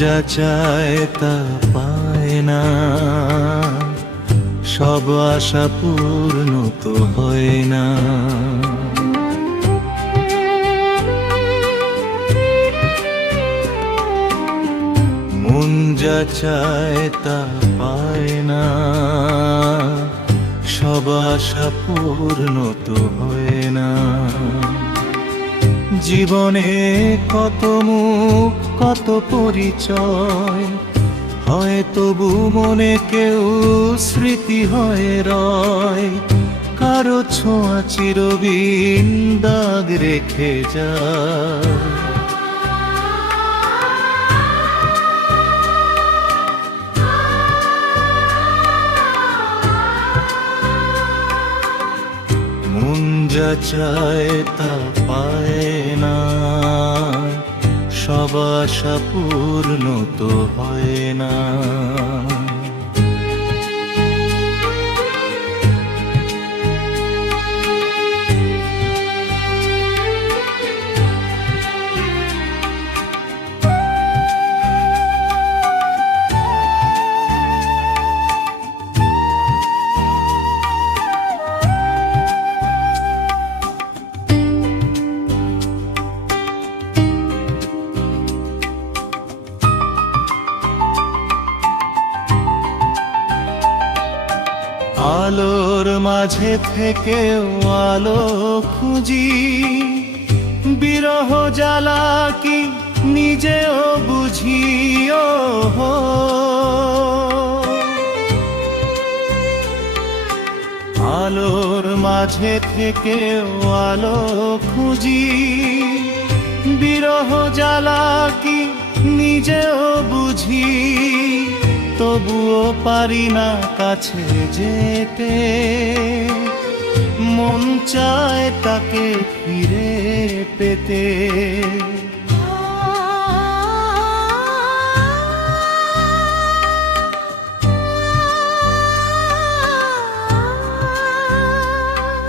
যা চায় তা পায় না, সব আশা পূর্ণ তো হয় না। মন যা চায় তা পায় না, সব আশা পূর্ণ তো হয় না। জীবনে কত মুখ কত পরিচয়, হয় তবু মনে কেউ স্মৃতি হয়ে রয়। কারো ছোঁয়া চিরবিন দাগ রেখে যায়। মন যা চায় তা পায় না, সব আশা পূর্ণ তো হয় না। আলোর মাঝে থেকেও আলো খুঁজি, বিরহ জ্বালা কি নিজেও বুঝিও। আলোর মাঝে থেকেও আলো খুঁজি, বিরহ জ্বালা কি নিজেও বুঝি। তবুও পারি না কাছে যেতে, মন চায় তাকে ফিরে পেতে।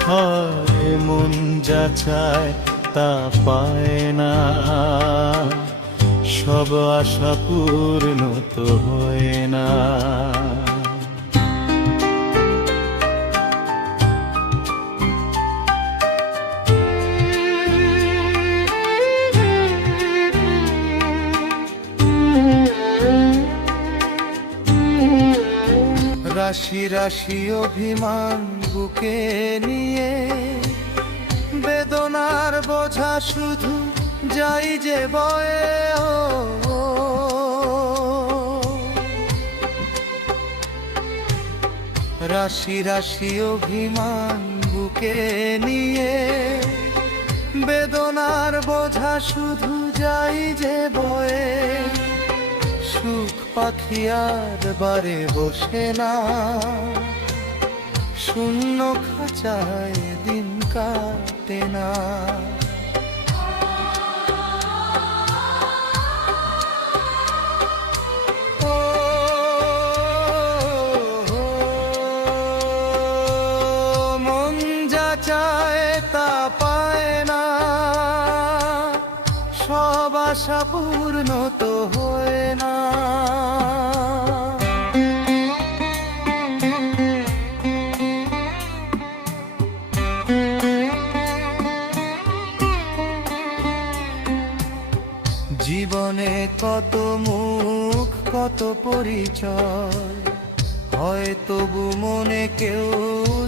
হয় মন যা চায় তা পায় না, সব আশা পূর্ণ তো হয় না। রাশি রাশি অভিমান বুকে নিয়ে, বেদনার বোঝা শুধু যাই যে বয়ে। রাশি রাশি অভিমান বুকে নিয়ে, বেদনার বোঝা শুধু যাই যে বয়ে। সুখ পাখি আর বারে বসে না, শূন্য খাঁচায় দিন কাটে না। মন যা চায় তা পায় না, সব আশা পূর্ণ তো হয় না। জীবনে কত মুখ কত পরিচয়, হয় তবু মনে কেউ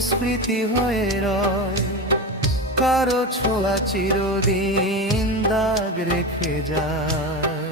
স্মৃতি হয়ে রয়। কারো ছোঁয়া চিরদিন দাগ রেখে যায়।